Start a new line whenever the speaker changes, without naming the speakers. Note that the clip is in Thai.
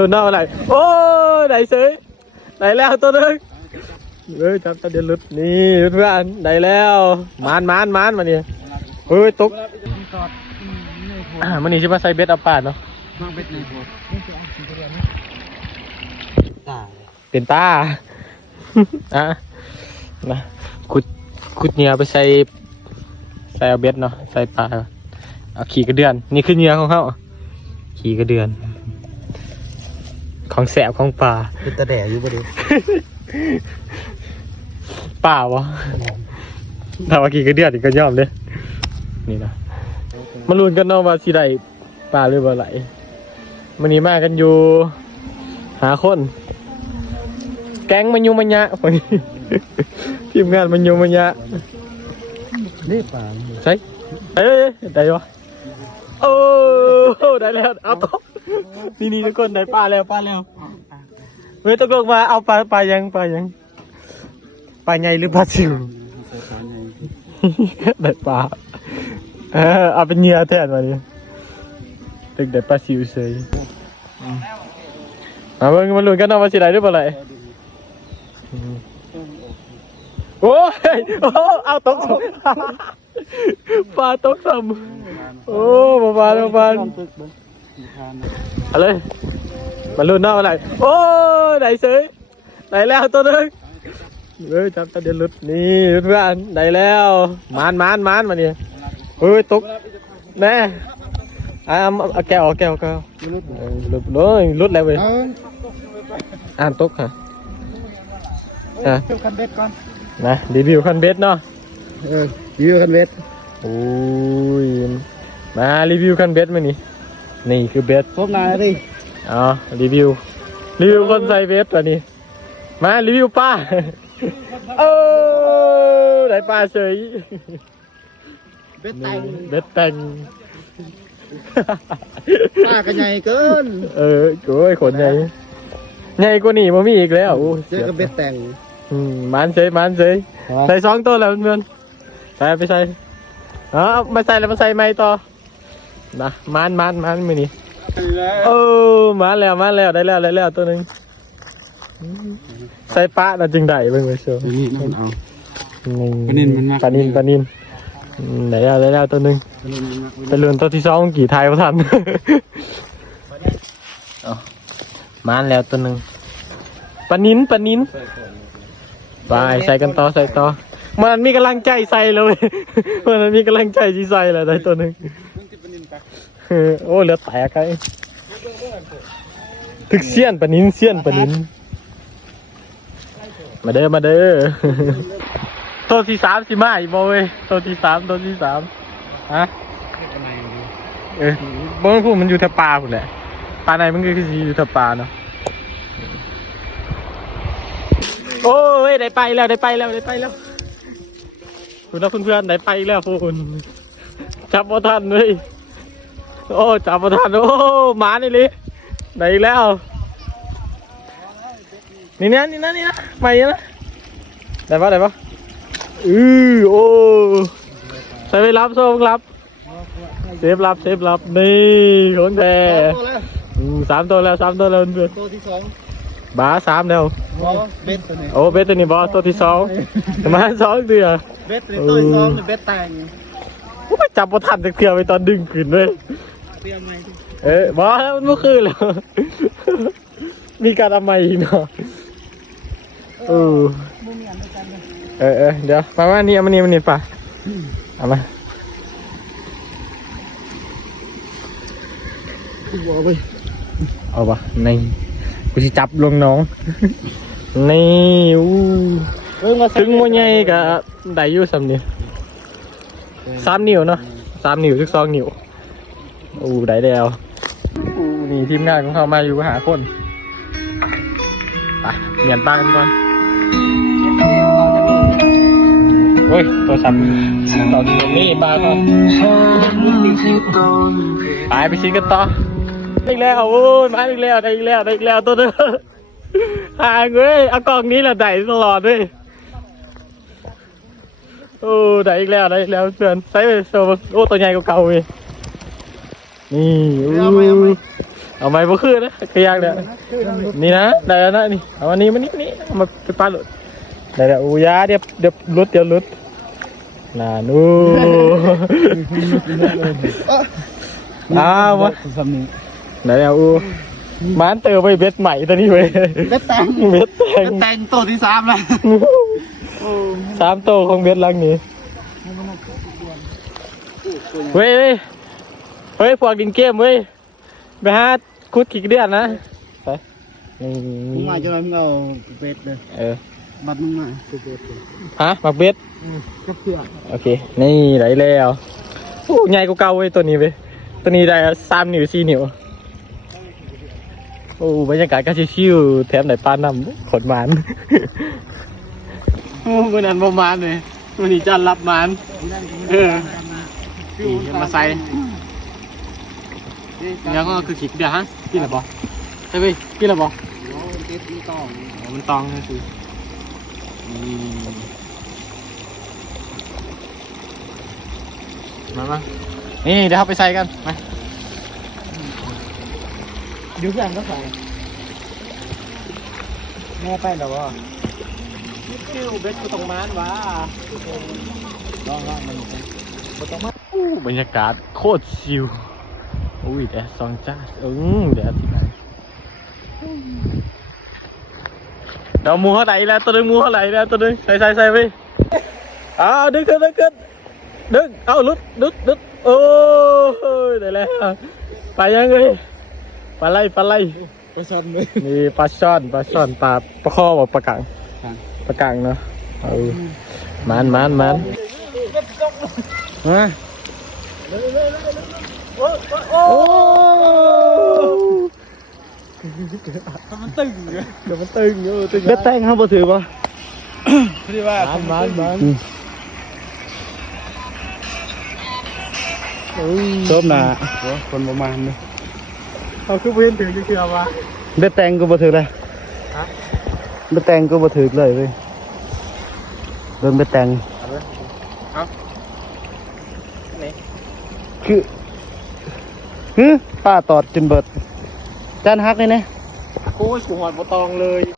ตัวน้าอะไรโอ้ยได้ซื้อได้แล้วตัวนึงเอ้ยจับตาเดียวหลุดนี่เพื่อนได้แล้วมานมานมานมาเนี่ยเอ้ยตกมันนี่ใช่ปะใส่เบ็ดเอาปาดเนาะ
เป็
นตาอะนะขุดขุดเนียวไปใส่ใส่เอาเบ็ดเนาะใส่ปลาเอาขี่กระเดือน นี่คือเนียวของเขาขี่กระเดือน ของแสบของป่า
เป็นตาแดดอยู่ประเดี๋ยว
ป่าวะถ้าว่าขี่กระเดือนอีกก็ยอมเลยนี่นะมาลุ้นกันเนาะว่าสิได้ปลาหรือว่าไหลมันนี้มากันอยู่ หาคน แก๊งมันยุมันยะพอดีทีมงานมันยุมันยะ
นี่ป่า
ใช่เอ้ยได้วะโอ้ได้แล้วเอาตก นี่นี่ทุกคนได้ปลาแล้วปลาแล้วเฮ้ยตกลงมาเอาปลาปลายังปลายังปลาใหญ่หรือปลาซิวได้ปลาเออเอาเป็นเหยื่อแทนมาดิตึกได้ปลาซิวเฉยอืมมาเบิ่งมาลุ้นกันเนาะว่าสิได้หรือเปล่าไหลอืมโอ้ยโอ้เอาตกปลาตกซ้ำโอ้ปลาปลาปลาปลา เอาเลยมาลุ้นเนาะอะไรโอ้ยได้เฉยได้แล้วตัวนึงเอ้ยจับตาเดียวหลุดนี่เพื่อนได้แล้วมานมานมานมาเนี่ยเฮ้ยตกแน่อะเอาเอาแก้วเอาแก้วเอาแก้วเออหลุดเลยหลุดแล้วเว้ย
เอา
อ่านตกค่ะอะ
เที่ยวคันเบ็ดก่อน
นะรีวิวคันเบ็ดเนาะ
เออวิวคันเบ็ด
โอ้ยมารีวิวคันเบ็ดมานี่ นี่คือเบ็ด
พบนายดิ
เอ๋อรีวิว รีวิวคนใส่เบ็ดตัวนี้ มารีวิวป้าโอ้ได้ปลาเฉย
เบ็ดแต่ง
เบ็ดแต่ง
ป้ากันใหญ่เกิน
เออโอ้ยขนใหญ่ใหญ่กว่านี่มันมีอีกแล้วโอ้ย
เจอกับเบ็ดแต่ง
อืมมันเฉยมันเฉยใส่สองตัวแล้วเพื่อนๆใส่ไปใส่เอ๋อมาใส่แล้วมาใส่ไม้ต่อ นะมันมันมันมือนี่โอ้มาแล้วมาแล้วได้แล้วได้แล้วตัวหนึ่งใส่ปลาน่ะจึงได้เบิ่งไปโชว์
นี่นั่นเอา
ป
ลานิลมันมาก
ปลานินปลานินอืมได้แล้วได้แล้วตัวหนึ่งเป็นเรือนตัวที่สองกี่ไทยพระทันเอามาแล้วตัวหนึ่งปลานินปลานินไปใส่กันต่อใส่ต่อมันมีกำลังใจใส่เลยมันมีกำลังใจที่ใส่แล้วได้ตัวหนึ่งเออ โอ้เหลือแตกไอ้ถึกเสี้ยนปนินเสี้ยนปนิน มาเด้อมาเด้อตัวที่สามสิมาอีกบ่เว้ยตัวที่สามตัวที่สามฮะเออบ่มันพูดมันอยู่แถวป่าพุ่นแหละป่าไหนมันก็คืออยู่แถวป่าเนาะโอ้ยได้ไปแล้วได้ไปแล้วได้ไปแล้วคุณนะเพื่อนๆได้ไปแล้วพูนจับบ่ทันเลย โอ้จับประทาน โอ้หมานี่เลยไหนอีกแล้ว นี่นะนี่นะนี่นะไปนะได้ปะได้ปะอือโอ้ใส่ไปรับโซ่รับเซฟรับเซฟรับนี่ของแท้
ตัวแล้ว
อืมสามตัวแล้วสามตัวแล้วเพื่อน
ตัวที่สอง
บาสามแล้ว
บอเบ็ดตัวนี้
โอ้เบสตัวนี้บอสตัวที่สองมาสองเดือ
เบ็ดตัวนี้ตัวที่สองเป็นเบ็ดแต่ง
โอ้ยจับประทันจะเคลียร์ไปตอนดึงขึ้นเลย
เตรียมไหม
เอ๊ะบอสมันเมื่อคืนแล้วมีการทำไมอีกเนาะเออเออเออเดี๋ยวมามานี่เอามานี่มานี่ป่ะเอามา
บอกไป
เอาปะนี่กูจะจับลงน้องนี่อู้
เออมา
ถึงโมใหญ่กะได้อยู่สามนิ้วสามนิ้วเนาะสามนิ้วถึงสองนิ้ว อู้ได้แล้วอู้นี่ทีมงานของเขามาอยู่หาคนไปเปลี่ยนปลากันก่อนเฮ้ยตัวซ้ำตอนนี้ปลาก่อนไปไปชิ้นกันต่อได้อีกแล้วโอ้ยมาอีกแล้วได้อีกแล้วได้อีกแล้วตัวนึงหางเว้ยเอากล่องนี้แหละได้ตลอดเว้ยโอ้ได้อีกแล้วได้อีกแล้วเพื่อนใส่ไปโซโอ้ตัวใหญ่กว่าเก่าเว้ย นี่อู้เอาไม้บ่คือนะก็ยากเนี่ยนี่นะได้แล้วนะนี่เอาอันนี้มานี่นี่เอามาไปปาหลุดได้แล้วอู้ยาเดี๋ยวเดี๋ยวหลุดเดี๋ยวหลุดน่านูอ้าวมา
สำนี
ไหนเอาอู้มานเตอไปเบ็ดใหม่ตัวนี้เว้ย
เบ็ดแตง
เบ็ดแตง
เบ็ดแตงตัวที่สามแล้ว
สามโตวของเบ็ดหลังนี้เว้ย เว้ยเฮ้ยพวกดินเกมเว้ยไปหาคุดขี้เดือนนะไปนี่
มึงมาจนมึงเอาเบ็ดเลย
เออ
บัดมึงมาเบ็ด
ฮะหมักเบ็ด
ก็เพื่อ
โอเคนี่ไหลแล้วโอ้ใหญ่กว่าเก่าเว้ยตัวนี้เว้ยตัวนี้ได้สามนิ้วสี่นิ้วโอ้บรรยากาศก็ชิวๆแถมไหนปลาน้ำขนหมัน
โอ้วันนั้นประมาณเลยวันนี้จันรับมันเออนี่มาใส่ ยังก็คือขีดเดียวฮะกินหรือเปล่าใช่ไหมกินหรือเปล่ามันตองนี่คือมามานี่เดี๋ยวเขาไปใส่กันมาดูกันก็ใส่แม่ไปหรอวะคิวเบ็ดกูต้องมานวะลองลองมันกูต้องมา
อู้บรรยากาศโคตรชิว อุ้ยแดดซองจ้าอืมแดดที่ไหนเดาหมูเท่าไหร่แล้วตัวนึงหมูเท่าไหร่แล้วตัวนึงใส่ใส่ใส่ไปอ้าวดึงขึ้นดึงขึ้นดึงเอาลุดลุดลุดโอ้ยได้แล้วไปยังไงปลาไหลปลาไหล
ประชันเลย
มีปลาช่อนปลาช่อนปลาปลาข้อบอกปลากังปลากังเนาะเออมันมันมัน
ฮะ
โอ้
มันตึงเลย
เดี๋ยวมันตึงเออตึง
เบ็ดแตงเขาบ่ถือป่ะที่ว่า
มันมันมัน
ชบหนาคนประมาณนี้
เขาคือเพื่อนถึงจะเชื่อว่า
เบ็ดแตงกูบ่ถือเลย
ฮะ
เบ็ดแตงกูบ่ถือเลยเว้ยเบิ่งเบ็ดแตง
เอาไหน
คือฮึ ป้าตอดจนเบิดจานฮักเลยนะ
โอ้ยสูหอดบตองเลย